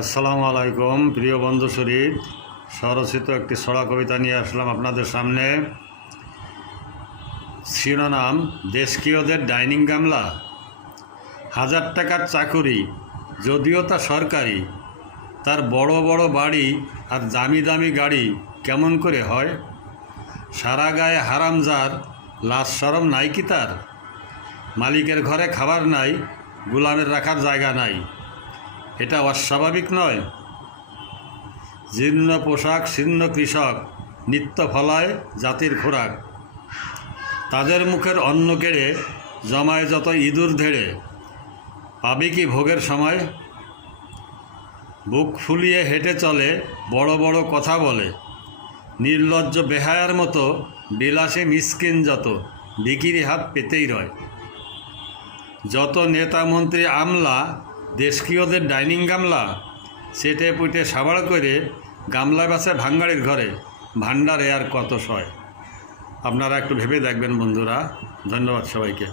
আসসালামু আলাইকুম প্রিয় বন্ধু শরীর স্বরচিত একটি ছড়া কবিতা নিয়ে আসলাম আপনাদের সামনে। শিরোনাম দেশকীয়দের ডাইনিং গামলা। 1000 টাকার চাকুরি, যদিও তা সরকারি, তার বড় বড় বাড়ি আর দামি দামি গাড়ি কেমন করে হয়? সারা গায়ে হারামজার, লাজ শরম নাই কি তার? মালিকের ঘরে খাবার নাই, গোলামের রাখার জায়গা নাই, এটা অস্বাভাবিক নয়? জীর্ণ পোশাক, শীর্ণ কৃষক, নিত্য ফলায় জাতির খোরাক, তাদের মুখের অন্ন কেড়ে জমায় যত ইঁদুর ধেড়ে, পাবি কি ভোগের সময়? বুক ফুলিয়ে হেঁটে চলে, বড় বড় কথা বলে, নির্লজ্জ বেহায়ার মতো বিলাসে মিসকিন যত, ভিখিরি হাত পেতেই রয়। যত নেতা মন্ত্রী আমলা, দেশকীয়দের ডাইনিং গামলা, চেটে পুটে সাবাড় করে গামলা বাসে ভাঙ্গাড়ির ঘরে, ভাণ্ডারে আর কত সয়। আপনারা একটু ভেবে দেখবেন বন্ধুরা। ধন্যবাদ সবাইকে।